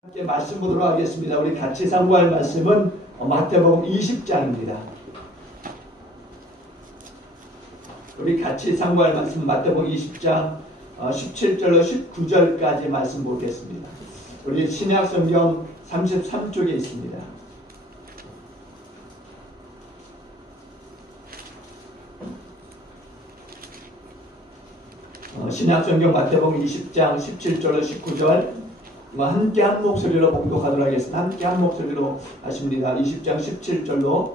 함께 말씀 보도록 하겠습니다. 우리 같이 상고할 말씀은 마태복음 20장입니다. 우리 같이 상고할 말씀 마태복음 20장 17절로 19절까지 말씀 보겠습니다. 우리 신약성경 33쪽에 있습니다. 신약성경 마태복음 20장 17절로 19절 함께 한 목소리로 봉독하도록 하겠습니다. 함께 한 목소리로 하십니다. 20장 17절로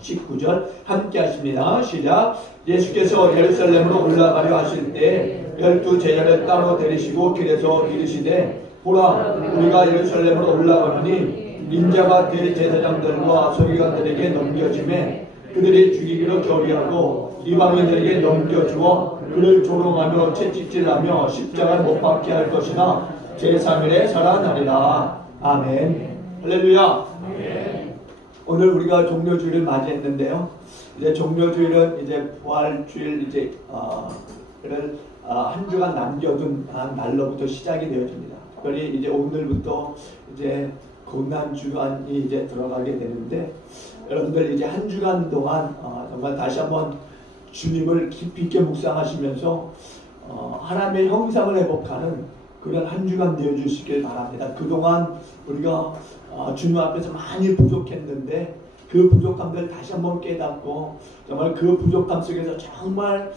19절 함께 하십니다. 시작. 예수께서 예루살렘으로 올라가려 하실 때 12 제자를 따로 데리시고 길에서 이르시되 보라, 우리가 예루살렘으로 올라가느니 인자가 대제사장들과 서기관들에게 넘겨짐에 그들이 죽이기로 결의하고 이방인들에게 넘겨주어 그를 조롱하며 채찍질하며 십자가를 못 박게 할 것이나 제3일에 살아나리라. 아멘. 할렐루야. 아멘. 오늘 우리가 종료주일을 맞이했는데요. 이제 종료주일은 이제 부활주일 를 한 주간 남겨둔 날로부터 시작이 되어집니다. 특별히 이제 오늘부터 이제 고난 주간이 이제 들어가게 되는데 여러분들 이제 한 주간 동안 정말 다시 한번 주님을 깊이 있게 묵상하시면서 하나님의 형상을 회복하는 그런 한 주간 되어주시길 바랍니다. 그동안 우리가 주님 앞에서 많이 부족했는데 그 부족함들 다시 한번 깨닫고 정말 그 부족함 속에서 정말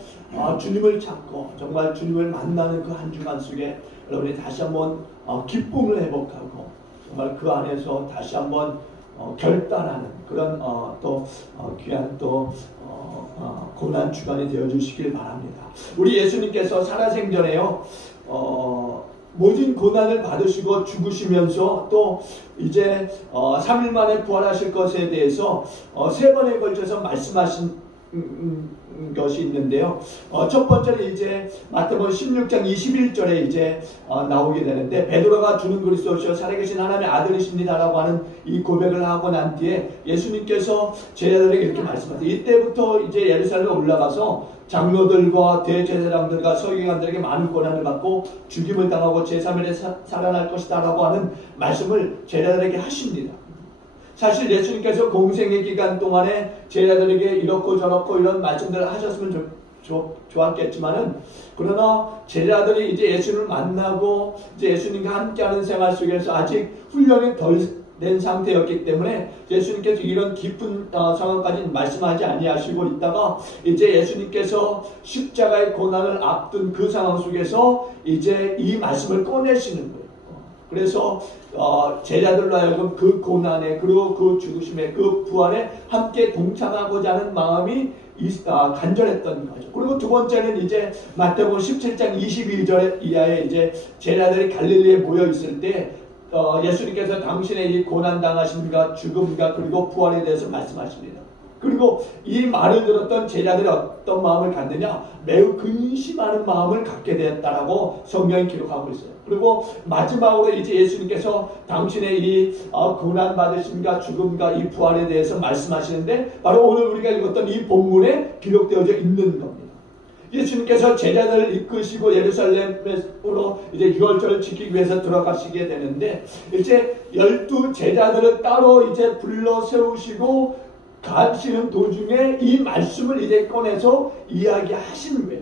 주님을 찾고 정말 주님을 만나는 그 한 주간 속에 여러분이 다시 한번 기쁨을 회복하고 정말 그 안에서 다시 한번 결단하는 그런 또 귀한 또 고난 주간이 되어주시길 바랍니다. 우리 예수님께서 살아생전에요 모든 고난을 받으시고 죽으시면서 또 이제 3일 만에 부활하실 것에 대해서 3번에 걸쳐서 말씀하신 것이 있는데요. 첫 번째는 이제 마태복음 16장 21절에 이제 나오게 되는데 베드로가 주는 그리스도시여 살아계신 하나님의 아들이십니다라고 하는 이 고백을 하고 난 뒤에 예수님께서 제자들에게 이렇게 말씀하세요. 이때부터 이제 예루살렘에 올라가서 장로들과 대제사장들과 서기관들에게 많은 고난을 받고 죽임을 당하고 제3일에 살아날 것이다 라고 하는 말씀을 제자들에게 하십니다. 사실 예수님께서 공생의 기간 동안에 제자들에게 이렇고 저렇고 이런 말씀들을 하셨으면 좋았겠지만은 그러나 제자들이 이제 예수님을 만나고 이제 예수님과 함께하는 생활 속에서 아직 훈련이 덜 된 상태였기 때문에 예수님께서 이런 깊은 상황까지 말씀하지 아니하시고 있다가 이제 예수님께서 십자가의 고난을 앞둔 그 상황 속에서 이제 이 말씀을 꺼내시는 거예요. 그래서 제자들로 하여금 그 고난에 그리고 그 죽으심에 그 부활에 함께 동참하고자 하는 마음이 간절했던 거죠. 그리고 두 번째는 이제 마태복음 17장 22절 이하에 이제 제자들이 갈릴리에 모여 있을 때 예수님께서 당신의 이 고난당하심과 죽음과 그리고 부활에 대해서 말씀하십니다. 그리고 이 말을 들었던 제자들이 어떤 마음을 갖느냐? 매우 근심하는 마음을 갖게 되었다라고 성경이 기록하고 있어요. 그리고 마지막으로 이제 예수님께서 당신의 이 고난받으심과 죽음과 이 부활에 대해서 말씀하시는데 바로 오늘 우리가 읽었던 이 본문에 기록되어져 있는 겁니다. 예수님께서 제자들을 이끄시고 예루살렘으로 이제 유월절을 지키기 위해서 들어가시게 되는데 이제 12 제자들을 따로 이제 불러 세우시고 가시는 도중에 이 말씀을 이제 꺼내서 이야기하시는 거예요.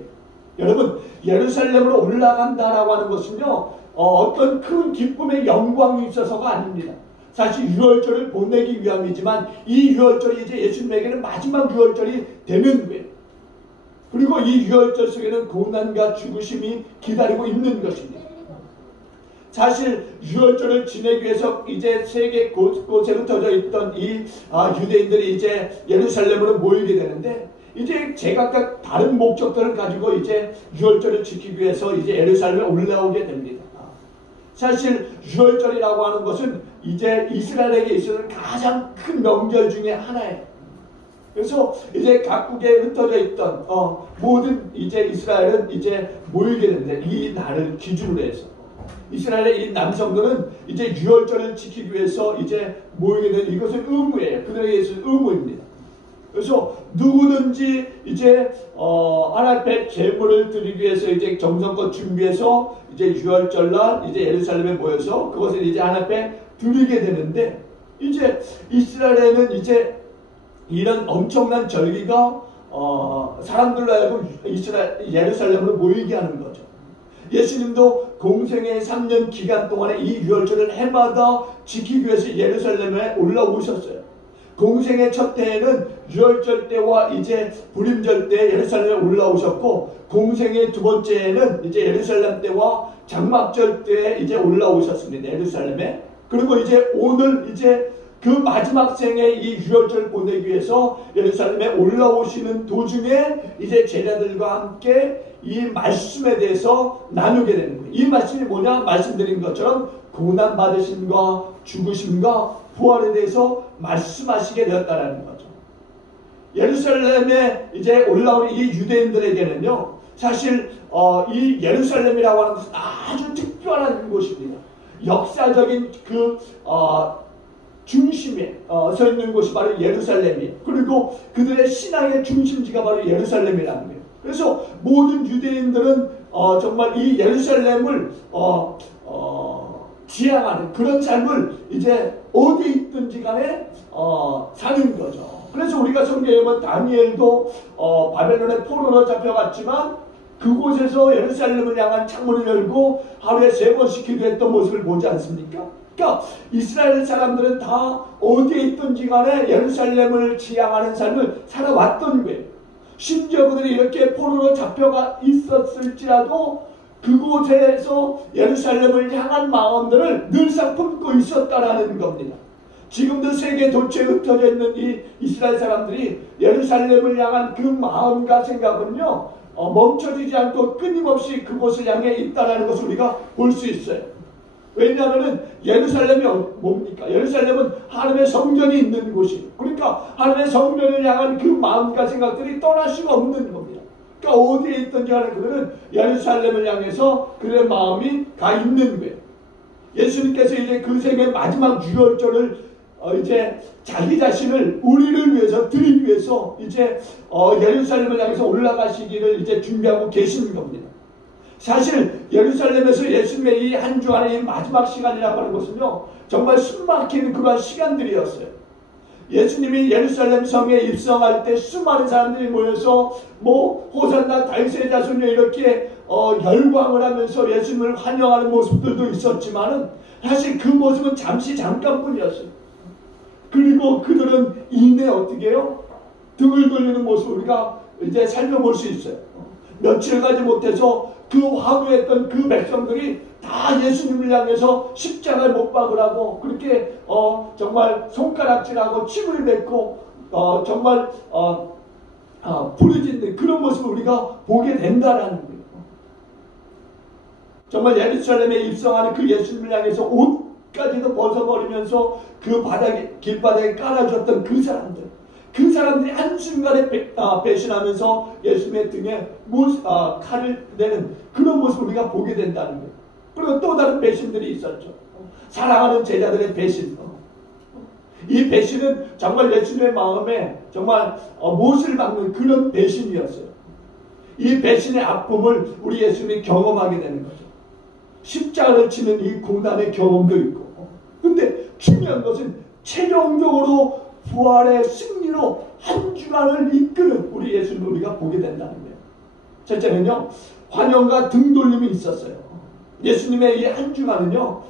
여러분, 예루살렘으로 올라간다라고 하는 것은요 어떤 큰 기쁨의 영광이 있어서가 아닙니다. 사실 유월절을 보내기 위함이지만 이 유월절이 이제 예수님에게는 마지막 유월절이 되는 거예요. 그리고 이 유월절 속에는 고난과 죽으심이 기다리고 있는 것입니다. 사실 유월절을 지내기 위해서 이제 세계 곳곳에 흩어져 있던 이 유대인들이 이제 예루살렘으로 모이게 되는데 이제 제각각 다른 목적들을 가지고 이제 유월절을 지키기 위해서 이제 예루살렘에 올라오게 됩니다. 사실 유월절이라고 하는 것은 이제 이스라엘에게 있어서 가장 큰 명절 중에 하나예요. 그래서 이제 각국에 흩어져 있던 모든 이제 이스라엘은 이제 모이게 되는데 이 날을 기준으로 해서 이스라엘의 이 남성들은 이제 유월절을 지키기 위해서 이제 모이게 된 이것은 의무예요. 그들에게 있어서 의무입니다. 그래서 누구든지 이제 하나님 앞에 제물을 드리기 위해서 이제 정성껏 준비해서 이제 유월절날 이제 예루살렘에 모여서 그것을 이제 하나님 앞에 드리게 되는데, 이제 이스라엘에는 이제 이런 엄청난 절기가 사람들로 하여금 예루살렘으로 모이게 하는 거죠. 예수님도 공생의 3년 기간 동안에 이 유월절을 해마다 지키기 위해서 예루살렘에 올라오셨어요. 공생의 첫 해에는 유월절 때와 이제 불임절 때 예루살렘에 올라오셨고, 공생의 두 번째에는 이제 예루살렘 때와 장막절 때 이제 올라오셨습니다. 예루살렘에. 그리고 이제 오늘 이제 그 마지막 생의 이 유월절 보내기 위해서 예루살렘에 올라오시는 도중에 이제 제자들과 함께 이 말씀에 대해서 나누게 되는 거예요. 이 말씀이 뭐냐? 말씀드린 것처럼 고난 받으심과 죽으심과 부활에 대해서 말씀하시게 되었다는 거죠. 예루살렘에 이제 올라온 이 유대인들에게는요, 사실 이 예루살렘이라고 하는 것은 아주 특별한 곳입니다. 역사적인 그 중심에 서 있는 곳이 바로 예루살렘이에요. 그리고 그들의 신앙의 중심지가 바로 예루살렘이라는 거예요. 그래서 모든 유대인들은 정말 이 예루살렘을 지향하는 그런 삶을 이제 어디에 있든지 간에 사는 거죠. 그래서 우리가 성경에 보면 다니엘도 바벨론의 포로로 잡혀갔지만 그곳에서 예루살렘을 향한 창문을 열고 하루에 3번씩 기도했던 모습을 보지 않습니까? 그러니까 이스라엘 사람들은 다 어디에 있든지 간에 예루살렘을 지향하는 삶을 살아왔던 거예요. 심지어 그들이 이렇게 포로로 잡혀가 있었을지라도 그곳에서 예루살렘을 향한 마음들을 늘상 품고 있었다라는 겁니다. 지금도 세계 도처에 흩어져 있는 이 이스라엘 사람들이 예루살렘을 향한 그 마음과 생각은요, 멈춰지지 않고 끊임없이 그곳을 향해 있다는 것을 우리가 볼 수 있어요. 왜냐하면 예루살렘이 뭡니까? 예루살렘은 하나님의 성전이 있는 곳이에요. 그러니까 하나님의 성전을 향한 그 마음과 생각들이 떠날 수가 없는 겁니다. 그러니까 어디에 있든지 하는 그들은 예루살렘을 향해서 그들의 마음이 가 있는 거예요. 예수님께서 이제 그 생의 마지막 유월절을 이제 자기 자신을 우리를 위해서 드리기 위해서 이제 예루살렘을 향해서 올라가시기를 이제 준비하고 계시는 겁니다. 사실 예루살렘에서 예수님의 이 한 주간의 이 마지막 시간이라고 하는 것은요, 정말 숨막히는 그런 시간들이었어요. 예수님이 예루살렘 성에 입성할 때 수많은 사람들이 모여서 호산나 다윗의 자손이여 이렇게 열광을 하면서 예수님을 환영하는 모습들도 있었지만은 사실 그 모습은 잠깐뿐이었어요. 그리고 그들은 이내 어떻게 해요? 등을 돌리는 모습을 우리가 이제 살펴볼 수 있어요. 며칠 가지 못해서 그 화두했던 그 백성들이 다 예수님을 향해서 십자가에 못 박으라고 그렇게 정말 손가락질하고 침을 뱉고 정말 부르짖는 그런 모습을 우리가 보게 된다라는 거예요. 정말 예루살렘에 입성하는 그 예수님을 향해서 옷까지도 벗어버리면서 그 길바닥에 깔아줬던 그 사람들이 한순간에 배신하면서 예수님의 등에 칼을 내는 그런 모습을 우리가 보게 된다는 거예요. 그리고 또 다른 배신들이 있었죠. 사랑하는 제자들의 배신. 이 배신은 정말 예수님의 마음에 정말 못을 박는 그런 배신이었어요. 이 배신의 아픔을 우리 예수님이 경험하게 되는 거죠. 십자가를 치는 이 고난의 경험도 있고. 근데 중요한 것은 최종적으로 부활의 승리로 한 주간을 이끄는 우리 예수님을 우리가 보게 된다는 거예요. 첫째는요, 환영과 등돌림이 있었어요. 예수님의 이 한 주간은요,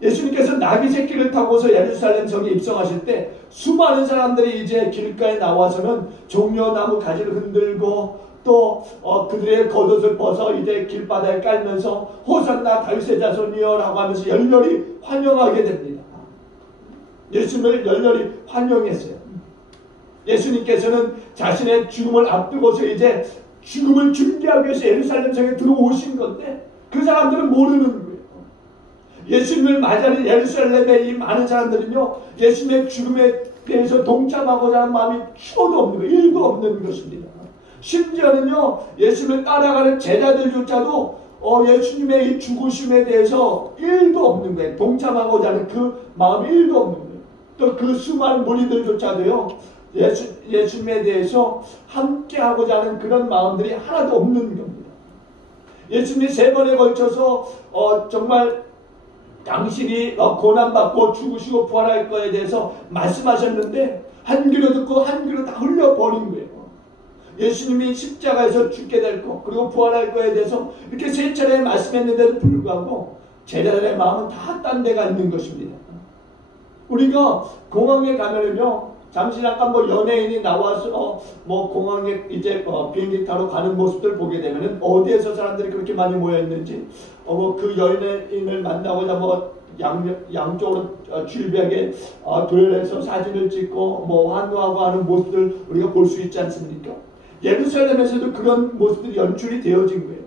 예수님께서 나귀 새끼를 타고서 예루살렘 성에 입성하실 때 수많은 사람들이 이제 길가에 나와서는 종려나무 가지를 흔들고 또 그들의 겉옷을 벗어 이제 길바닥에 깔면서 호산나 다윗의 자손이여 라고 하면서 열렬히 환영하게 됩니다. 예수님을 열렬히 환영했어요. 예수님께서는 자신의 죽음을 앞두고서 이제 죽음을 준비하기 위해서 예루살렘 성에 들어오신 건데 그 사람들은 모르는 거예요. 예수님을 맞이하는 예루살렘의 이 많은 사람들은요, 예수님의 죽음에 대해서 동참하고자 하는 마음이 추호도 없는 거예요. 1도 없는 것입니다. 심지어는요, 예수님을 따라가는 제자들조차도 예수님의 이 죽으심에 대해서 1도 없는 거예요. 동참하고자 하는 그 마음이 1도 없는 거예요. 또 그 수많은 무리들조차도요, 예수님에 대해서 함께하고자 하는 그런 마음들이 하나도 없는 겁니다. 예수님이 3번에 걸쳐서 정말 당신이 고난받고 죽으시고 부활할 거에 대해서 말씀하셨는데 한 귀로 듣고 한 귀로 다 흘려버린 거예요. 예수님이 십자가에서 죽게 될 거 그리고 부활할 거에 대해서 이렇게 3차례 말씀했는데도 불구하고 제자들의 마음은 다 딴 데가 있는 것입니다. 우리가 공항에 가면은요, 잠시 잠깐 연예인이 나와서 공항에 이제 비행기 타러 가는 모습들 보게 되면은 어디에서 사람들이 그렇게 많이 모여 있는지 그 연예인을 만나고자 양쪽으로 줄벽에 도열해서 사진을 찍고 환호하고 하는 모습들 우리가 볼 수 있지 않습니까? 예루살렘에서도 그런 모습들이 연출이 되어진 거예요.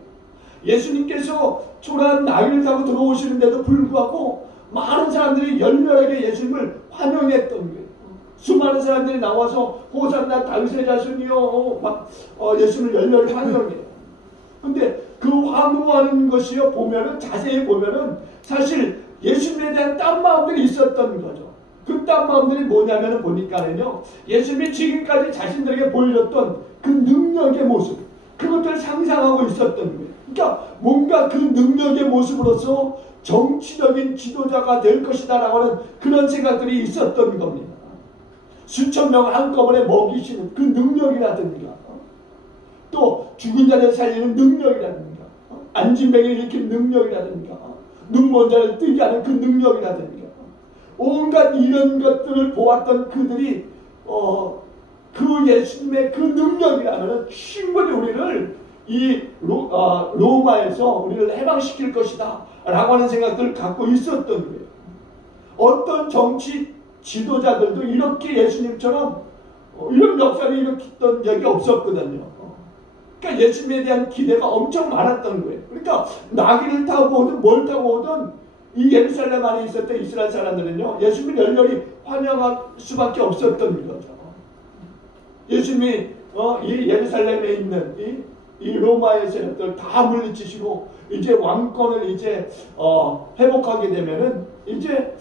예수님께서 초라한 나귀를 타고 들어오시는데도 불구하고 많은 사람들이 열렬하게 예수님을 환영했던 거예요. 수많은 사람들이 나와서 호산나 다윗의 자손이요 예수님을 열렬히 환영해요. 근데 그 환호하는 것이요 보면은 자세히 보면은 사실 예수님에 대한 딴 마음들이 있었던 거죠. 그 딴 마음들이 뭐냐면은 보니까는요, 예수님이 지금까지 자신들에게 보여줬던 그 능력의 모습, 그것들을 상상하고 있었던 거예요. 그러니까 뭔가 그 능력의 모습으로서 정치적인 지도자가 될 것이다 라고 하는 그런 생각들이 있었던 겁니다. 수천 명을 한꺼번에 먹이시는 그 능력이라든가, 또 죽은 자를 살리는 능력이라든가, 안진뱅이를 일으키는 능력이라든가, 눈먼 자를 뜨게 하는 그 능력이라든가, 온갖 이런 것들을 보았던 그들이 그 예수님의 그 능력이라면 충분히 우리를 이 로마에서 우리를 해방시킬 것이다 라고 하는 생각들을 갖고 있었던 거예요. 어떤 정치 지도자들도 이렇게 예수님처럼 이런 역사를 일으켰던 적이 없었거든요. 그러니까 예수님에 대한 기대가 엄청 많았던 거예요. 그러니까 나귀를 타고 오든 뭘 타고 오든 이 예루살렘 안에 있었던 이스라엘 사람들은요, 예수님을 열렬히 환영할 수밖에 없었던 거죠. 예수님이 이 예루살렘에 있는 이 로마의 세력들 다 물리치시고 이제 왕권을 이제 회복하게 되면은 이제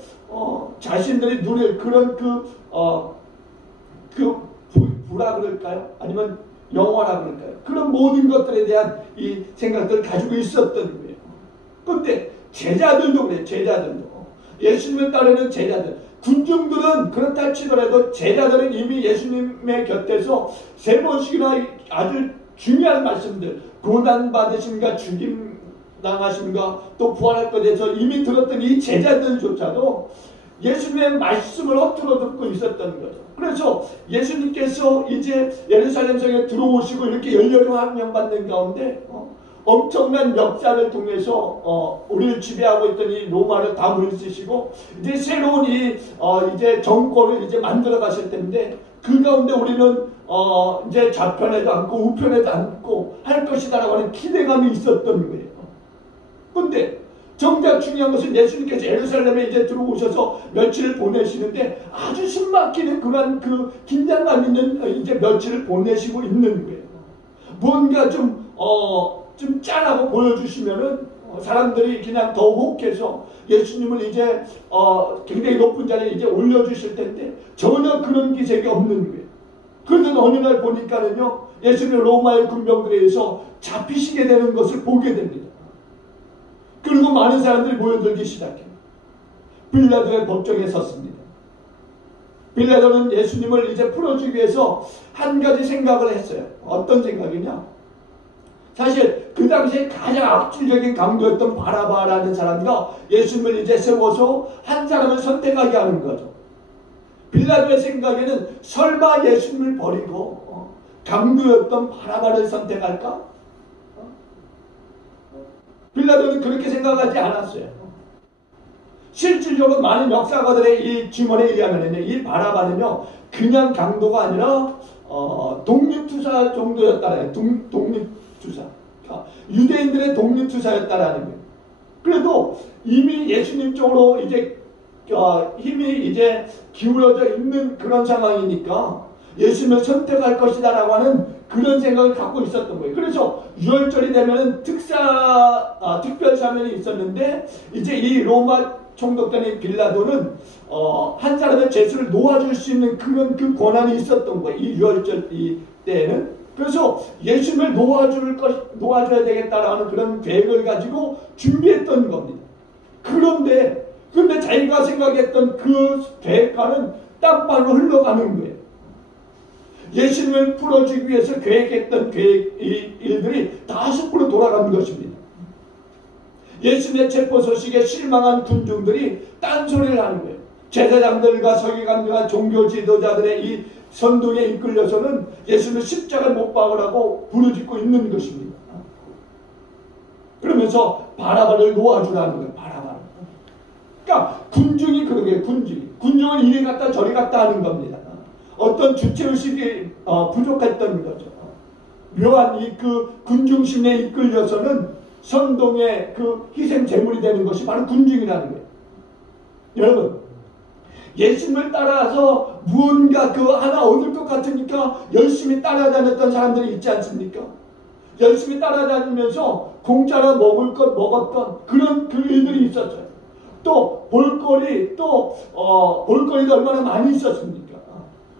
자신들이 누릴 그런 부라 그럴까요? 아니면 영화라 그럴까요? 그런 모든 것들에 대한 이 생각들을 가지고 있었던 거예요. 그런데 제자들도 그래요. 제자들도 예수님을 따르는 제자들, 군중들은 그렇다 치더라도 제자들은 이미 예수님의 곁에서 3번씩이나 아주 중요한 말씀들, 고난받으심과 죽임 당하심과 또 부활할 것에 대해서 이미 들었던 이 제자들조차도 예수님의 말씀을 헛들어 듣고 있었던 거죠. 그래서 예수님께서 이제 예루살렘 성에 들어오시고 이렇게 열렬히 환영받는 가운데 엄청난 역사를 통해서 우리를 지배하고 있던 이 로마를 다 물리치시고 이제 새로운 이제 정권을 이제 만들어 가실 텐데 그 가운데 우리는 이제 좌편에도 앉고 우편에도 앉고 할 것이다라고 하는 기대감이 있었던 거예요. 그런데 정작 중요한 것은 예수님께서 예루살렘에 이제 들어오셔서 며칠을 보내시는데 아주 숨막히는 그런 그 긴장감 있는 이제 며칠을 보내시고 있는 거예요. 뭔가 좀 짠하고 보여주시면은 사람들이 그냥 더 혹해서 예수님을 이제 굉장히 높은 자리에 이제 올려주실 텐데 전혀 그런 기색이 없는 거예요. 그런데 어느 날 보니까는요, 예수님이 로마의 군병들에 의해서 잡히시게 되는 것을 보게 됩니다. 그리고 많은 사람들이 모여들기 시작해요. 빌라도의 법정에 섰습니다. 빌라도는 예수님을 이제 풀어주기 위해서 한 가지 생각을 했어요. 어떤 생각이냐? 사실 그 당시에 가장 악질적인 강도였던 바라바라는 사람과 예수님을 이제 세워서 한 사람을 선택하게 하는 거죠. 빌라도의 생각에는 설마 예수님을 버리고 강도였던 바라바를 선택할까? 빌라도는 그렇게 생각하지 않았어요. 실질적으로 많은 역사가들의 이 증언에 의하면요, 이 바라바는요 그냥 강도가 아니라 독립투사 정도였다라는 독립투사, 유대인들의 독립투사였다라는 거예요. 그래도 이미 예수님 쪽으로 이제 힘이 이제 기울어져 있는 그런 상황이니까 예수님을 선택할 것이다라고 하는 그런 생각을 갖고 있었던 거예요. 그래서 유월절이 되면은 특별 사면이 있었는데 이제 이 로마 총독단인 빌라도는 한 사람의 죄수를 놓아줄 수 있는 그런 그 권한이 있었던 거예요. 이 유월절 이 때에는. 그래서 예수님을 놓아줘야 되겠다라는 그런 계획을 가지고 준비했던 겁니다. 그런데 자기가 생각했던 그 계획과는 딴판으로 흘러가는 거예요. 예수님을 풀어주기 위해서 계획했던 일들이 다 숲으로 돌아가는 것입니다. 예수님의 체포 소식에 실망한 군중들이 딴소리를 하는 거예요. 제사장들과 서기관들과 종교 지도자들의 이 선동에 이끌려서는 예수님을 십자가에 못 박으라고 부르짖고 있는 것입니다. 그러면서 바라바를 놓아주라는 거예요. 바라바를. 그러니까 군중이 그러게 군중은 이리 갔다 저리 갔다 하는 겁니다. 어떤 주체의식이 부족했던 거죠. 묘한 그 군중심에 이끌려서는 선동의 그 희생 제물이 되는 것이 바로 군중이라는 거예요. 여러분, 예수님을 따라서 무언가 그 하나 얻을 것 같으니까 열심히 따라다녔던 사람들이 있지 않습니까? 열심히 따라다니면서 공짜로 먹을 것 먹었던 그런 그 일들이 있었어요. 또 볼거리도 얼마나 많이 있었습니까?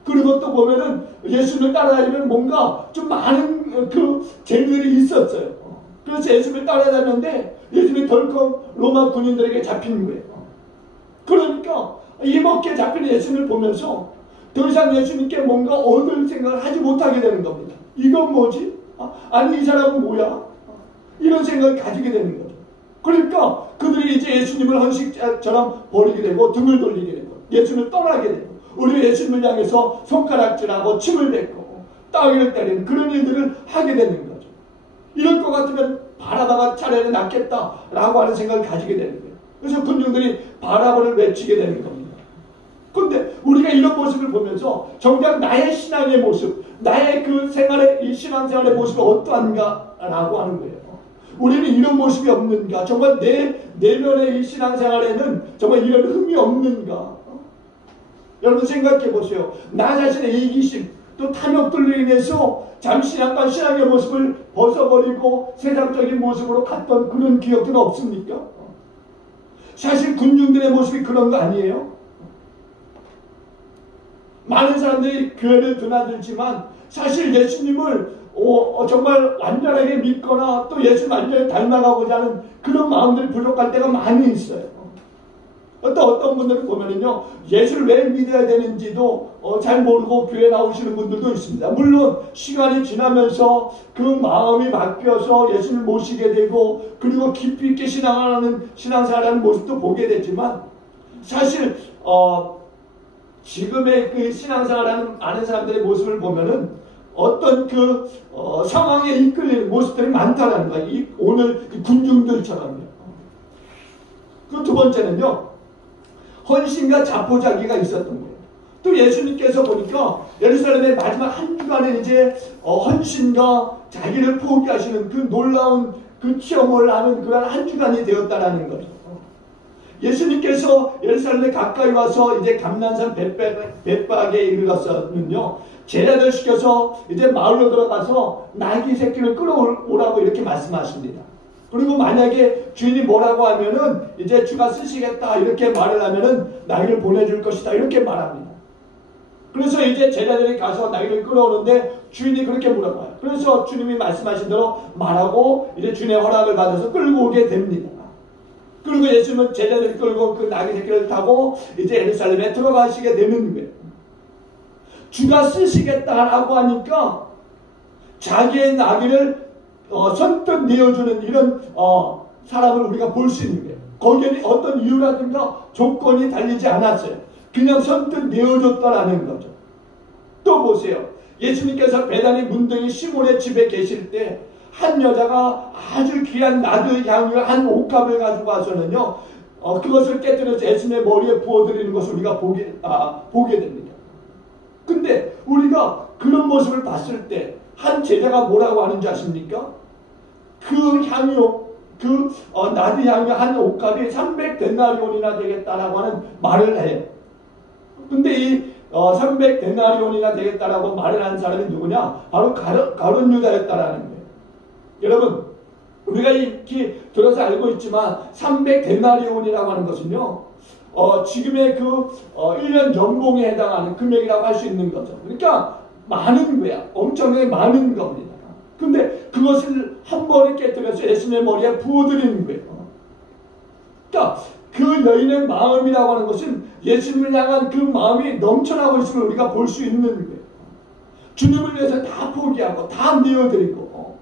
그리고 또 보면은 예수님을 따라다니면 뭔가 좀 많은 그 재미들이 있었어요. 그래서 예수님을 따라다녔는데 예수님이 덜컥 로마 군인들에게 잡힌 거예요. 그러니까 이먹게 잡힌 예수님을 보면서 더 이상 예수님께 뭔가 얻을 생각을 하지 못하게 되는 겁니다. 이건 뭐지? 아니 이 사람은 뭐야? 이런 생각을 가지게 되는 거죠. 그러니까 그들이 이제 예수님을 헌식자처럼 버리게 되고 등을 돌리게 되고 예수님을 떠나게 되고 우리 예수님을 향해서 손가락질하고 침을 뱉고 따위를 때리는 그런 일들을 하게 되는 거죠. 이럴 것 같으면 바라바가 차라리 낫겠다라고 하는 생각을 가지게 되는 거예요. 그래서 군중들이 바라바를 외치게 되는 겁니다. 그런데 우리가 이런 모습을 보면서 정작 나의 신앙의 모습, 나의 그 생활의 이 신앙생활의 모습이 어떠한가라고 하는 거예요. 우리는 이런 모습이 없는가? 정말 내 내면의 이 신앙생활에는 정말 이런 흠이 없는가? 여러분 생각해 보세요. 나 자신의 이기심 또 탐욕들로 인해서 잠시 약간 신앙의 모습을 벗어버리고 세상적인 모습으로 갔던 그런 기억들은 없습니까? 사실 군중들의 모습이 그런 거 아니에요? 많은 사람들이 교회를 드나들지만 사실 예수님을 정말 완전하게 믿거나 또 예수님 완전히 닮아가고자 하는 그런 마음들이 부족할 때가 많이 있어요. 어떤 분들은 보면은요, 예수를 왜 믿어야 되는지도 잘 모르고 교회 나오시는 분들도 있습니다. 물론 시간이 지나면서 그 마음이 바뀌어서 예수를 모시게 되고 그리고 깊이 있게 신앙생활하는 모습도 보게 되지만 사실 지금의 그 신앙생활하는 아는 사람들의 모습을 보면은 어떤 그 상황에 이끌리는 모습들이 많다는 거예요. 오늘 군중들처럼요. 그 두 번째는요, 헌신과 자포자기가 있었던 거예요. 또 예수님께서 보니까 예루살렘의 마지막 한 주간에 이제 헌신과 자기를 포기하시는 그 놀라운 그 체험을 하는 그런 한 주간이 되었다라는 거죠. 예수님께서 예루살렘에 가까이 와서 이제 감난산 벳박에 이르렀었는요. 제자들 시켜서 이제 마을로 들어가서 나귀 새끼를 끌어오라고 이렇게 말씀하십니다. 그리고 만약에 주인이 뭐라고 하면은 이제 주가 쓰시겠다 이렇게 말을 하면은 나귀를 보내줄 것이다 이렇게 말합니다. 그래서 이제 제자들이 가서 나귀를 끌어오는데 주인이 그렇게 물어봐요. 그래서 주님이 말씀하신 대로 말하고 이제 주인의 허락을 받아서 끌고 오게 됩니다. 그리고 예수님은 제자들이 끌고 그 나귀 새끼를 타고 이제 예루살렘에 들어가시게 되는 거예요. 주가 쓰시겠다라고 하니까 자기의 나귀를 선뜻 내어주는 이런 사람을 우리가 볼 수 있는 거예요. 거기에 어떤 이유라든가 조건이 달리지 않았어요. 그냥 선뜻 내어줬다라는 거죠. 또 보세요. 예수님께서 베다니 문둥이 시몬의 집에 계실 때 한 여자가 아주 귀한 나드 향유 한 옥합을 가지고 와서는요, 그것을 깨뜨려서 예수님의 머리에 부어드리는 것을 우리가 보게 됩니다. 근데 우리가 그런 모습을 봤을 때 한 제자가 뭐라고 하는지 아십니까? 그 향유, 나드 향유 한 옥합이 300데나리온이나 되겠다라고 하는 말을 해요. 근데 이 300데나리온이나 되겠다라고 말을 한 사람이 누구냐? 바로 가룟 유다였다라는 거예요. 여러분, 우리가 이렇게 들어서 알고 있지만 300데나리온이라고 하는 것은요, 지금의 1년 연봉에 해당하는 금액이라고 할 수 있는 거죠. 그러니까 많은 거야. 엄청나게 많은 겁니다. 근데 그것을 한 번에 깨뜨려서 예수님의 머리에 부어드리는 거예요. 그러니까 그 여인의 마음이라고 하는 것은 예수님을 향한 그 마음이 넘쳐나고 있음을 우리가 볼 수 있는 거예요. 주님을 위해서 다 포기하고 다 내어드리고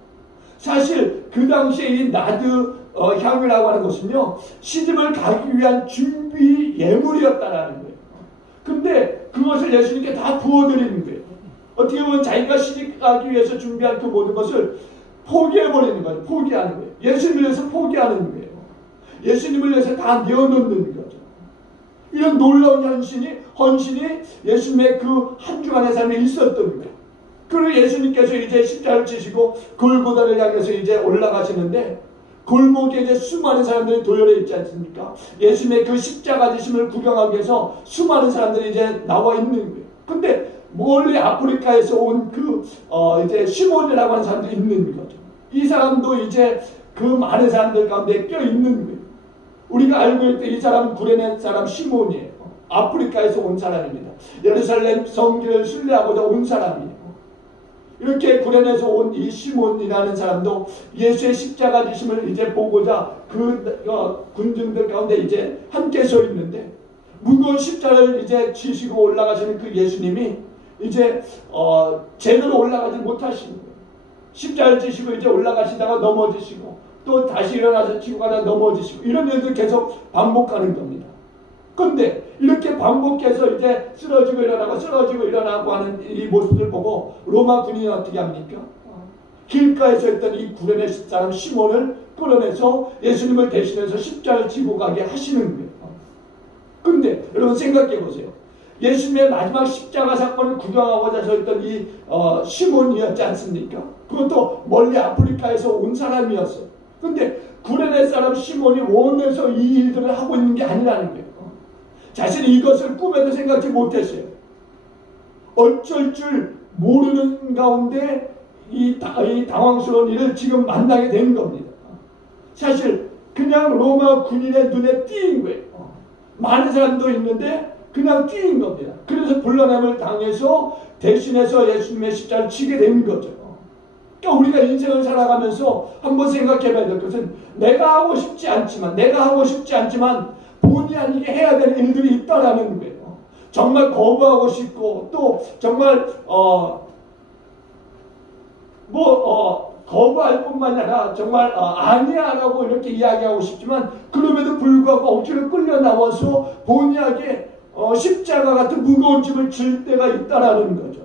사실 그 당시에 이 나드 향이라고 하는 것은요 시집을 가기 위한 준비 예물이었다라는 거예요. 근데 그것을 예수님께 다 부어드리는 거예요. 어떻게 보면 자기가 시집 가기 위해서 준비한 그 모든 것을 포기해버리는 거예요. 포기하는 거예요. 예수님을 위해서 포기하는 거예요. 예수님을 위해서 다 내어놓는 거죠. 이런 놀라운 헌신이 예수님의 그 한 주간의 삶에 있었던 거예요. 그리고 예수님께서 이제 십자가를 지시고 골고다를 향해서 이제 올라가시는데 골목에 이제 수많은 사람들이 도열해 있지 않습니까? 예수님의 그 십자가 지심을 구경하기 위해서 수많은 사람들이 이제 나와 있는 거예요. 근데 멀리 아프리카에서 온 이제 시몬이라고 하는 사람들이 있는 거죠. 이 사람도 이제 그 많은 사람들 가운데 껴 있는 거예요. 우리가 알고 있던 이 사람은 구레네 사람 시몬이에요. 아프리카에서 온 사람입니다. 예루살렘 성전을 순례하고자 온 사람이에요. 이렇게 구레네에서 온 이 시몬이라는 사람도 예수의 십자가 지심을 이제 보고자 군중들 가운데 이제 함께 서 있는데 무거운 십자가를 이제 지시고 올라가시는 그 예수님이 이제 제대로 올라가지 못하시는 거예요. 십자가를 지시고 이제 올라가시다가 넘어지시고 또 다시 일어나서 치고 가다 넘어지시고 이런 일들 계속 반복하는 겁니다. 그런데 이렇게 반복해서 이제 쓰러지고 일어나고 하는 이 모습을 보고 로마 군인이 어떻게 합니까? 길가에서 있던 이 구레네 사람 시몬을 끌어내서 예수님을 대신해서 십자가를 지고 가게 하시는 거예요. 그런데 여러분 생각해 보세요. 예수님의 마지막 십자가 사건을 구경하고자 서 있던 이 시몬이었지 않습니까? 그것도 멀리 아프리카에서 온 사람이었어요. 근데 구레네 사람 시몬이 원해서 이 일들을 하고 있는 게 아니라는 거예요. 자신이 이것을 꿈에도 생각지 못했어요. 어쩔 줄 모르는 가운데 이 당황스러운 일을 지금 만나게 된 겁니다. 사실 그냥 로마 군인의 눈에 띄인 거예요. 많은 사람도 있는데 그냥 띄인 겁니다. 그래서 불러냄을 당해서 대신해서 예수님의 십자가를 지게 된 거죠. 그러니까 우리가 인생을 살아가면서 한번 생각해 봐야 될 것은 내가 하고 싶지 않지만 본의 아니게 해야 되는 일들이 있다라는 거예요. 정말 거부하고 싶고 또 정말 거부할 뿐만 아니라 정말 아니야라고 이렇게 이야기하고 싶지만 그럼에도 불구하고 억지로 끌려 나와서 본의 아니게 십자가 같은 무거운 짐을 질 때가 있다라는 거죠.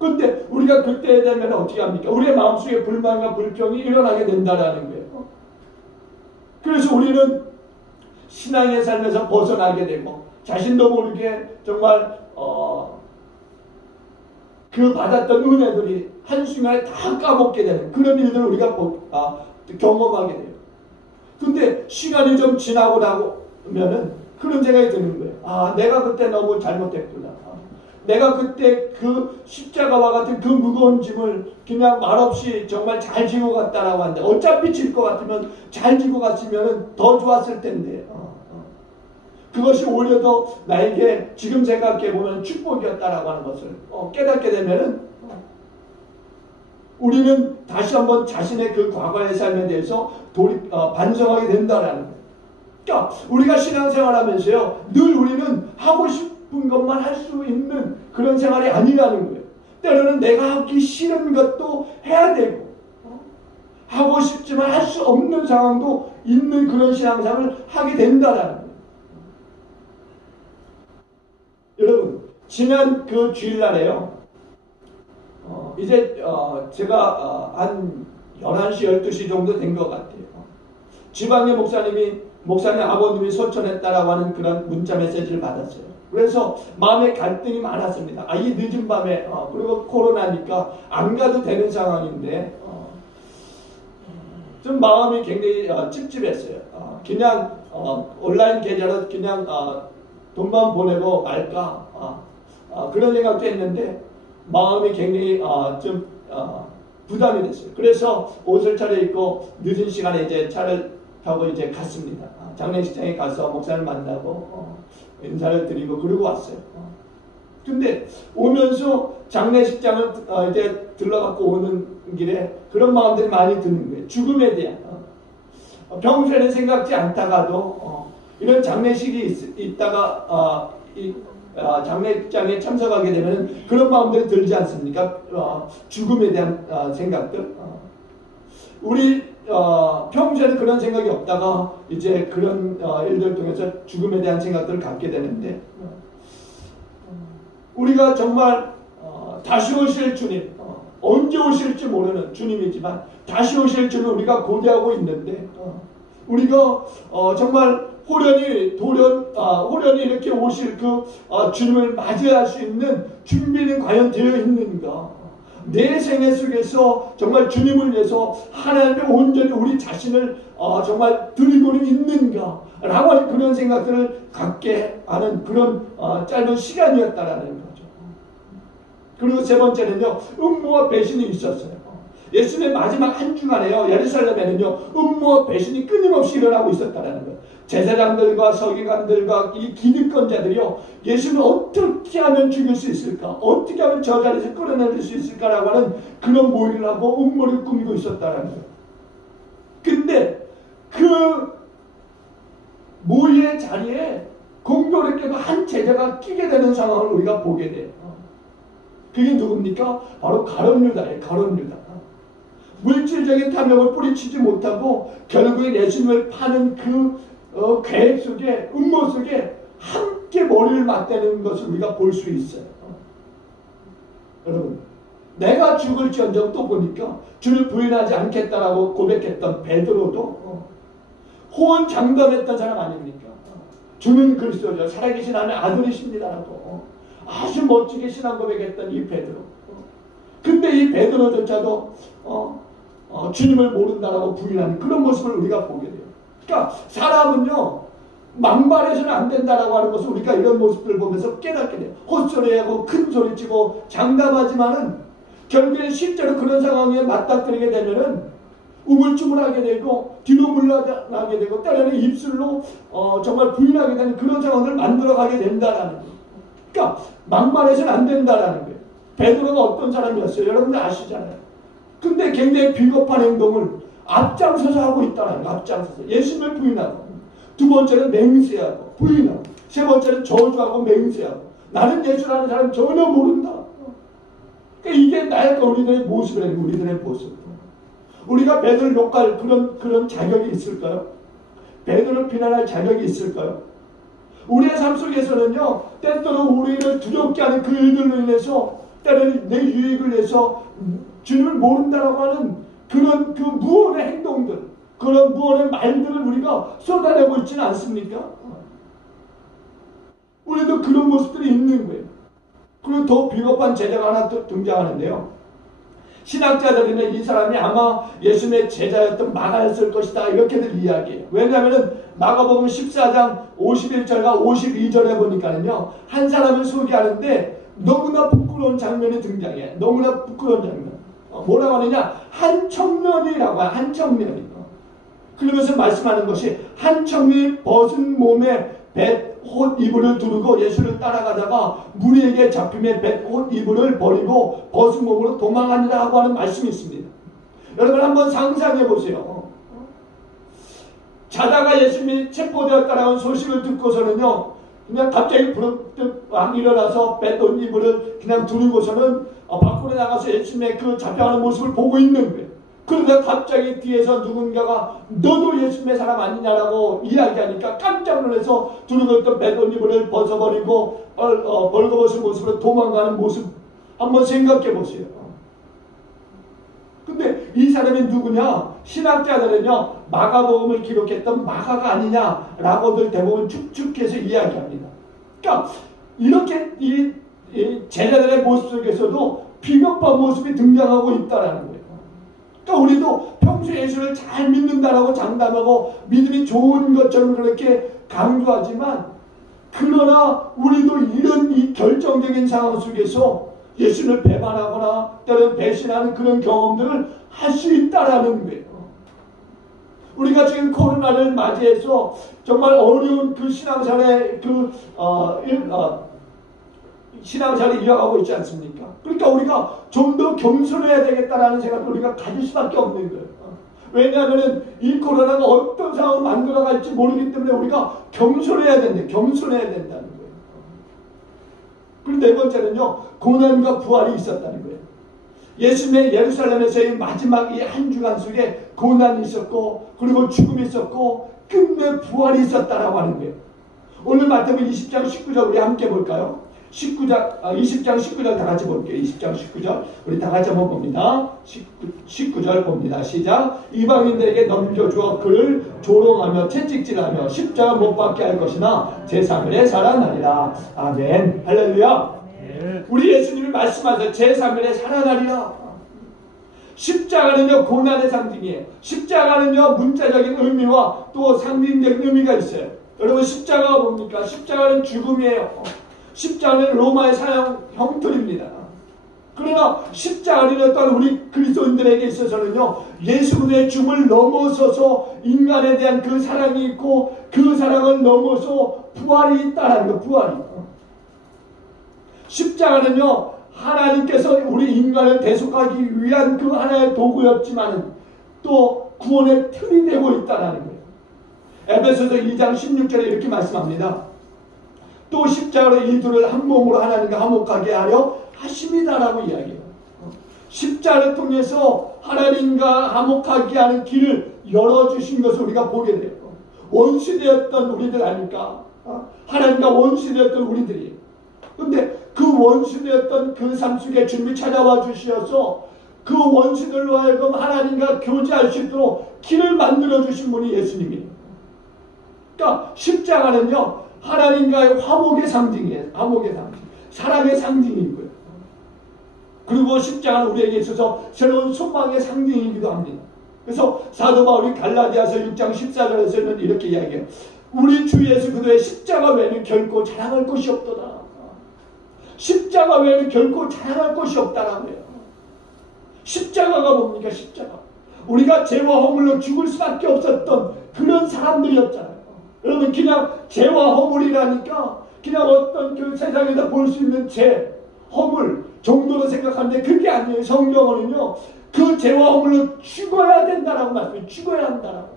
그런데 우리가 그때 되면 어떻게 합니까? 우리의 마음속에 불만과 불평이 일어나게 된다라는 거예요. 그래서 우리는 신앙의 삶에서 벗어나게 되고 자신도 모르게 정말 그 받았던 은혜들이 한순간에 다 까먹게 되는 그런 일들을 우리가 경험하게 돼요. 근데 시간이 좀 지나고 나면은 그런 생각이 드는 거예요. 내가 그때 너무 잘못했구나. 내가 그때 그 십자가와 같은 그 무거운 짐을 그냥 말없이 정말 잘 지고 갔다라고 하는데 어차피 질 것 같으면 잘 지고 갔으면 더 좋았을 텐데 그것이 오히려 더 나에게 지금 생각해보면 축복이었다라고 하는 것을 깨닫게 되면은 우리는 다시 한번 자신의 그 과거의 삶에 대해서 반성하게 된다라는 거예요. 그러니까 우리가 신앙생활하면서요 늘 우리는 하고 싶은 것만 할 수 있는 그런 생활이 아니라는 거예요. 때로는 내가 하기 싫은 것도 해야 되고 하고 싶지만 할 수 없는 상황도 있는 그런 신앙생활을 하게 된다라는 거예요. 여러분 지난 그 주일날에요 이제 제가 한 11시 12시 정도 된 것 같아요. 지방의 목사님 아버님이 소천했다라고 하는 그런 문자 메시지를 받았어요. 그래서 마음에 갈등이 많았습니다. 이 늦은 밤에 그리고 코로나니까 안 가도 되는 상황인데 좀 마음이 굉장히 찝찝했어요. 그냥 온라인 계좌로 그냥 돈만 보내고 말까 그런 생각도 했는데 마음이 굉장히 좀 부담이 됐어요. 그래서 옷을 차려입고 늦은 시간에 이제 차를 타고 이제 갔습니다. 장례식장에 가서 목사를 만나고 인사를 드리고 그러고 왔어요. 근데 오면서 장례식장을 이제 들러갖고 오는 길에 그런 마음들이 많이 드는 거예요. 죽음에 대한. 평소에는 생각지 않다가도 이런 장례식이 있다가 장례장에 참석하게 되면 그런 마음들이 들지 않습니까? 죽음에 대한 생각들. 우리 평소에는 그런 생각이 없다가 이제 그런 일들 통해서 죽음에 대한 생각들을 갖게 되는데 우리가 정말 다시 오실 주님, 언제 오실지 모르는 주님이지만 다시 오실 주님 우리가 고대하고 있는데 우리가 정말 호련히 이렇게 오실 그 주님을 맞이할 수 있는 준비는 과연 되어 있는가? 내 생애 속에서 정말 주님을 위해서 하나님께 온전히 우리 자신을 정말 드리고는 있는가? 라고 하는 그런 생각들을 갖게 하는 그런 짧은 시간이었다라는 거죠. 그리고 세 번째는요, 음모와 배신이 있었어요. 예수님의 마지막 한 주간에요, 예루살렘에는요, 음모와 배신이 끊임없이 일어나고 있었다라는 거예요. 제사장들과 서기관들과 이 기득권자들이요, 예수님을 어떻게 하면 죽일 수 있을까? 어떻게 하면 저 자리에서 끌어내릴 수 있을까라고 하는 그런 모의를 하고 음모를 꾸미고 있었다라는 거예요. 근데 그 모의의 자리에 공교롭게도 한 제자가 끼게 되는 상황을 우리가 보게 돼요. 그게 누굽니까? 바로 가룟 유다예요. 가룟 유다. 물질적인 탐욕을 뿌리치지 못하고 결국에 예수님을 파는 그 계획 속에, 음모 속에 함께 머리를 맞대는 것을 우리가 볼 수 있어요. 여러분, 내가 죽을지언정 또 보니까 주를 부인하지 않겠다라고 고백했던 베드로도 호언장담했던 사람 아닙니까? 주는 그리스도죠. 살아계신 하나님의 아들이십니다라고 아주 멋지게 신앙 고백했던 이 베드로. 근데 이 베드로조차도 주님을 모른다라고 부인하는 그런 모습을 우리가 보게 돼요. 그러니까 사람은요, 망발해서는 안 된다라고 하는 것을 우리가 이런 모습들을 보면서 깨닫게 돼요. 헛소리하고 큰 소리치고 장담하지만은 결국에 실제로 그런 상황에 맞닥뜨리게 되면은 우물쭈물하게 되고 뒤로 물러나게 되고 때로는 입술로 정말 부인하게 되는 그런 상황을 만들어가게 된다라는 거예요. 그러니까 막말해서는 안 된다라는 거예요. 베드로가 어떤 사람이었어요? 여러분들 아시잖아요. 근데 굉장히 비겁한 행동을 앞장서서 하고 있다는 거예요. 앞장서서 예수님을 부인하고, 두 번째는 맹세하고 부인하고, 세 번째는 저주하고 맹세하고, 나는 예수라는 사람 전혀 모른다. 그러니까 이게 나의 우리들의 모습이라는 거예요. 우리들의 모습. 우리가 베드로를 욕할 그런 자격이 있을까요? 베드로를 비난할 자격이 있을까요? 우리의 삶 속에서는요, 때때로 우리를 두렵게 하는 그 일들로 인해서 때로는 내 유익을 위해서 주님을 모른다라고 하는 그런 그 무언의 행동들, 그런 무언의 말들을 우리가 쏟아내고 있지는 않습니까? 우리도 그런 모습들이 있는 거예요. 그리고 더 비겁한 제자가 하나 또 등장하는데요. 신학자들은 이 사람이 아마 예수님의 제자였던 마가였을 것이다 이렇게들 이야기해요. 왜냐하면 마가복음 14장 51절과 52절에 보니까는요, 한 사람을 소개하는데 너무나 부끄러운 장면이 등장해. 너무나 부끄러운 장면. 뭐라고 하느냐? 한 청년이라고 해요. 한 청년이. 그러면서 말씀하는 것이 한 청년이 벗은 몸에 뱃옷 이불을 두르고 예수를 따라가다가 무리에게 잡힘에 뱃옷 이불을 버리고 벗은 몸으로 도망하니라 하고 하는 말씀이 있습니다. 여러분 한번 상상해 보세요. 자다가 예수님이 체포되었다라는 소식을 듣고서는요, 그냥 갑자기 부르듯 막 일어나서 뱃옷 이불을 그냥 두르고서는 밖으로 나가서 예수님의 그 잡혀가는 모습을 보고 있는 거예요. 그러다 갑자기 뒤에서 누군가가 너도 예수님의 사람 아니냐라고 이야기하니까 깜짝 놀라서 두르고 있던 뱃옷 이불을 벗어버리고 벌거벗은 모습으로 도망가는 모습 한번 생각해 보세요. 근데 이 사람이 누구냐? 신학자들은요, 마가복음을 기록했던 마가가 아니냐라고들 대부분 축축해서 이야기합니다. 그러니까 이렇게 이 제자들의 모습 속에서도 비겁한 모습이 등장하고 있다라는 거예요. 그러니까 우리도 평소에 예수를 잘 믿는다라고 장담하고 믿음이 좋은 것처럼 그렇게 강조하지만, 그러나 우리도 이런 이 결정적인 상황 속에서 예수를 배반하거나 때로는 배신하는 그런 경험들을 할 수 있다라는 거예요. 우리가 지금 코로나를 맞이해서 정말 어려운 그 신앙생활에 신앙생활을 이어가고 있지 않습니까? 그러니까 우리가 좀 더 겸손해야 되겠다라는 생각을 우리가 가질 수밖에 없는 거예요. 왜냐하면 이 코로나가 어떤 상황을 만들어갈지 모르기 때문에 우리가 겸손해야 된다는 거예요. 그리고 네 번째는요, 고난과 부활이 있었다는 거예요. 예수님의 예루살렘에서의 마지막 이 한 주간 속에 고난이 있었고, 그리고 죽음이 있었고, 끝내 부활이 있었다라고 하는 거예요. 오늘 마태복음 20장 19절 우리 함께 볼까요? 20장 19절 다 같이 볼게요. 20장 19절 우리 다 같이 한번 봅니다. 19절 봅니다. 시작. 이방인들에게 넘겨주어 그를 조롱하며 채찍질하며 십자가 못 박게 할 것이나 제3일에 살아나리라. 아멘. 할렐루야. 우리 예수님이 말씀하세요. 제3일에 살아나리라. 십자가는요 고난의 상징이에요. 십자가는요 문자적인 의미와 또 상징적인 의미가 있어요. 여러분 십자가가 뭡니까? 십자가는 죽음이에요. 십자가는 로마의 사형 형틀입니다. 그러나 십자가는 어떤 우리 그리스도인들에게 있어서는요 예수 그리스도의 죽음을 넘어서서 인간에 대한 그 사랑이 있고 그 사랑을 넘어서 부활이 있다는 거. 부활이. 십자가는요 하나님께서 우리 인간을 대속하기 위한 그 하나의 도구였지만 또 구원의 틀이 되고 있다는 거예요. 에베소서 2장 16절에 이렇게 말씀합니다. 또 십자가로 이들을 한 몸으로 하나님과 화목하게 하려 하심이다라고 이야기해요. 십자가를 통해서 하나님과 화목하게 하는 길을 열어주신 것을 우리가 보게 돼요. 원수되었던 우리들 아닙니까? 하나님과 원수되었던 우리들이. 그런데 그 원수되었던 그 삶 속에 주님이 찾아와 주셔서 그 원수들로 하여금 하나님과 교제할 수 있도록 길을 만들어 주신 분이 예수님이에요. 그러니까 십자가는요 하나님과의 화목의 상징이에요. 화목의 상징. 사랑의 상징이고요. 그리고 십자가는 우리에게 있어서 새로운 소망의 상징이기도 합니다. 그래서 사도 바울이 갈라디아서 6장 14절에서는 이렇게 이야기해요. 우리 주 예수 그리스도의 십자가 외에는 결코 자랑할 것이 없도다. 십자가 외에는 결코 자랑할 것이 없다라고 해요. 십자가가 뭡니까? 십자가. 우리가 죄와 허물로 죽을 수밖에 없었던 그런 사람들이었잖아요. 여러분 그냥 죄와 허물이라니까 그냥 어떤 그 세상에서 볼 수 있는 죄, 허물 정도로 생각하는데 그게 아니에요. 성경은요 그 죄와 허물로 죽어야 된다라고 말씀해요. 죽어야 한다라고.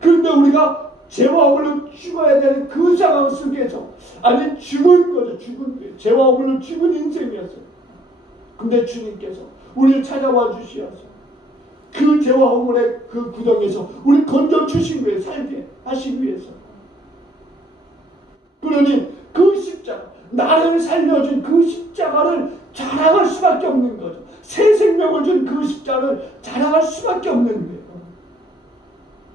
그런데 우리가 죄와 허물로 죽어야 되는 그 상황 속에서 아니 죽은 거죠. 죽은 거예요. 죄와 허물로 죽은 인생이었어요. 근데 주님께서 우리를 찾아와 주시어서 그 죄와 허물의 그 구덩이에서 우리 건져 주신 거예요. 살게 하시기 위해서. 그러니 그 십자가 나를 살려준 그 십자가를 자랑할 수밖에 없는 거죠. 새 생명을 준 그 십자가를 자랑할 수밖에 없는 거예요.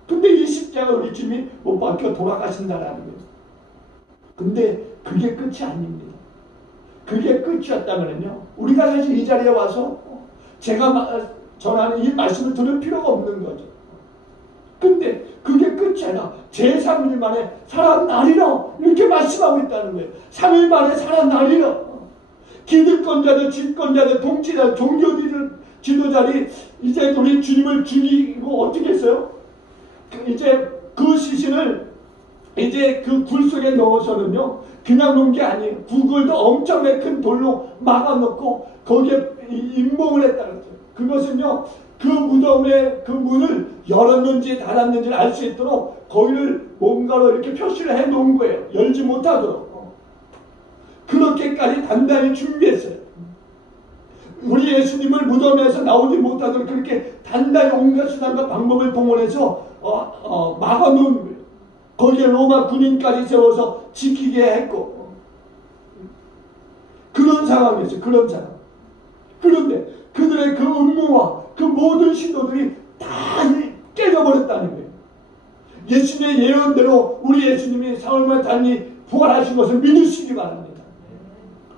근데 이 십자가 우리 주님이 못 박혀 돌아가신다라는 거예요. 근데 그게 끝이 아닙니다. 그게 끝이었다면요 우리가 사실 이 자리에 와서 제가 전하는 이 말씀을 들을 필요가 없는 거죠. 근데 그게 끝이 아니라 제3일 만에 살아나리라 이렇게 말씀하고 있다는 거예요. 3일 만에 살아나리라. 기득권자들, 집권자들, 통치자들, 종교 지도자들이 이제 우리 주님을 죽이고 어떻게 했어요? 이제 그 시신을 이제 그 굴 속에 넣어서는요 그냥 놓은 게 아니에요. 구글도 엄청나게 큰 돌로 막아놓고 거기에 임봉을 했다는 거죠. 그것은요 그 무덤의 그 문을 열었는지 닫았는지를 알 수 있도록 거기를 뭔가로 이렇게 표시를 해 놓은 거예요. 열지 못하도록. 그렇게까지 단단히 준비했어요. 우리 예수님을 무덤에서 나오지 못하도록 그렇게 단단히 온갖 수단과 방법을 동원해서 막아놓은 거예요. 거기에 로마 군인까지 세워서 지키게 했고 그런 상황이었어요. 그런 상황. 그런데 그들의 그 음모와 그 모든 시도들이 다 깨져버렸다는 거예요. 예수님의 예언대로 우리 예수님이 사흘 만에 달리 부활하신 것을 믿으시기 바랍니다.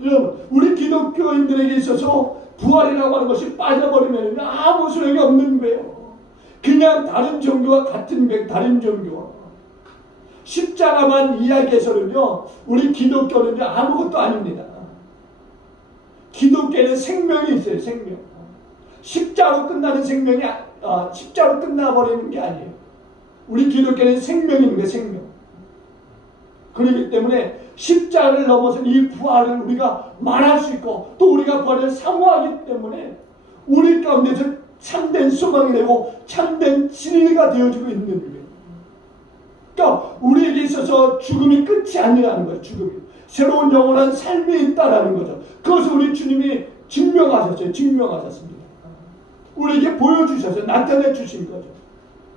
여러분 우리 기독교인들에게 있어서 부활이라고 하는 것이 빠져버리면 아무 소용이 없는 거예요. 그냥 다른 종교와 같은 거예요. 다른 종교와 십자가만 이야기해서는요 우리 기독교는요 아무것도 아닙니다. 기독교에는 생명이 있어요. 생명. 십자가로 끝나는 생명이 십자가로 끝나버리는 게 아니에요. 우리 기독교는 생명인 거예요. 생명. 그렇기 때문에 십자가를 넘어서 이 부활을 우리가 말할 수 있고 또 우리가 부활을 사모하기 때문에 우리 가운데서 참된 소망이 되고 참된 진리가 되어지고 있는 거예요. 그러니까 우리에게 있어서 죽음이 끝이 아니라는 거예요. 죽음이. 새로운 영원한 삶이 있다라는 거죠. 그것을 우리 주님이 증명하셨어요. 증명하셨습니다. 우리에게 보여주셔서 나타내 주신 거죠.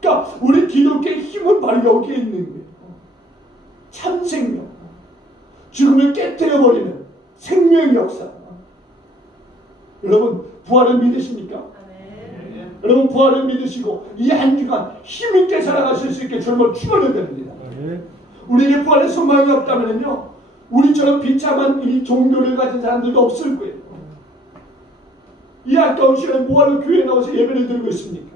그러니까 우리 기독교의 힘은 바로 여기에 있는 거예요. 참 생명. 죽음을 깨뜨려버리는 생명의 역사. 여러분 부활을 믿으십니까? 네. 여러분 부활을 믿으시고 이 한 주간 힘있게 살아가실 수 있게 주님을 축원드립니다. 네. 우리에게 부활의 소망이 없다면요 우리처럼 비참한 이 종교를 가진 사람들도 없을 거예요. 이 아까운 시간에 뭐하러 교회에 나와서 예배를 드리고 있습니까?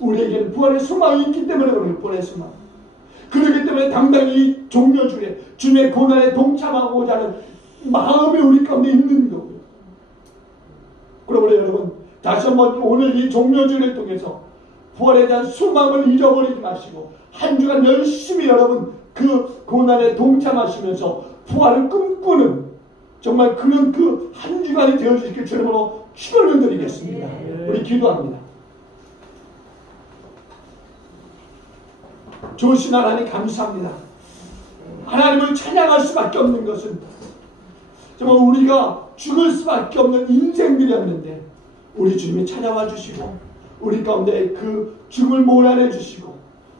우리에게는 부활의 소망이 있기 때문에 그래요. 부활의 소망. 그렇기 때문에 당당히 이 종료주에 주님의 고난에 동참하고자 하는 마음이 우리 가운데 있는 거고요. 그러므로 여러분 다시 한번 오늘 이 종료주를 통해서 부활에 대한 소망을 잃어버리지 마시고 한 주간 열심히 여러분 그 고난에 동참하시면서 부활을 꿈꾸는 정말 그런 그 한 주간이 되어주시길 주님으로 축원을 드리겠습니다. 우리 기도합니다. 좋으신 하나님 감사합니다. 하나님을 찬양할 수밖에 없는 것은 정말 우리가 죽을 수밖에 없는 인생들이었는데 우리 주님이 찾아와 주시고 우리 가운데 그 죽음을 몰아내 주시고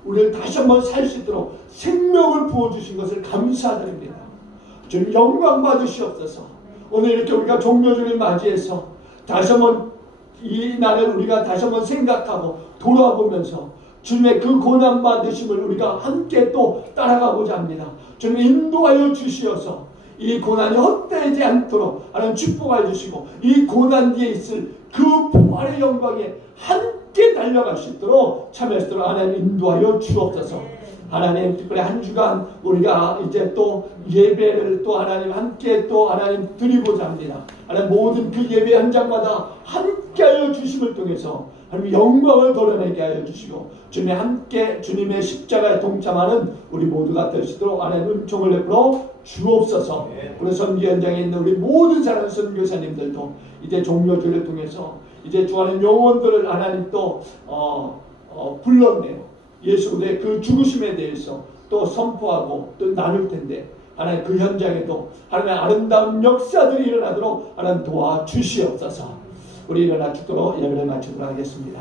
우리를 다시 한번 살 수 있도록 생명을 부어주신 것을 감사드립니다. 주님 영광 받으시옵소서. 오늘 이렇게 우리가 종료주를 맞이해서 다시 한번 이 날을 우리가 다시 한번 생각하고 돌아보면서 주님의 그 고난 받으심을 우리가 함께 또 따라가고자 합니다. 주님 인도하여 주시어서 이 고난이 헛되지 않도록 하나님 축복하여 주시고 이 고난 뒤에 있을 그 부활의 영광에 함께 달려갈 수 있도록 참여할 수 있도록 하나님 인도하여 주옵소서. 하나님 특별히 한 주간 우리가 이제 또 예배를 또 하나님 함께 또 하나님 드리고자 합니다. 하나님 모든 그 예배 현장마다 함께하여 주심을 통해서 하나님 영광을 드러내게 하여 주시고 주님의 함께 주님의 십자가에 동참하는 우리 모두가 될 수 있도록 하나님 은총을 베풀어 주옵소서. 우리 선교 현장에 있는 우리 모든 사랑하는 선교사님들도 이제 종료주를 통해서 이제 주하는 영혼들을 하나님 또 불렀네요. 예수의 그 죽으심에 대해서 또 선포하고 또 나눌 텐데 하나님 그 현장에도 하나님의 아름다운 역사들이 일어나도록 하나님 도와주시옵소서. 우리 일어나 죽도록 예배를 마치도록 하겠습니다.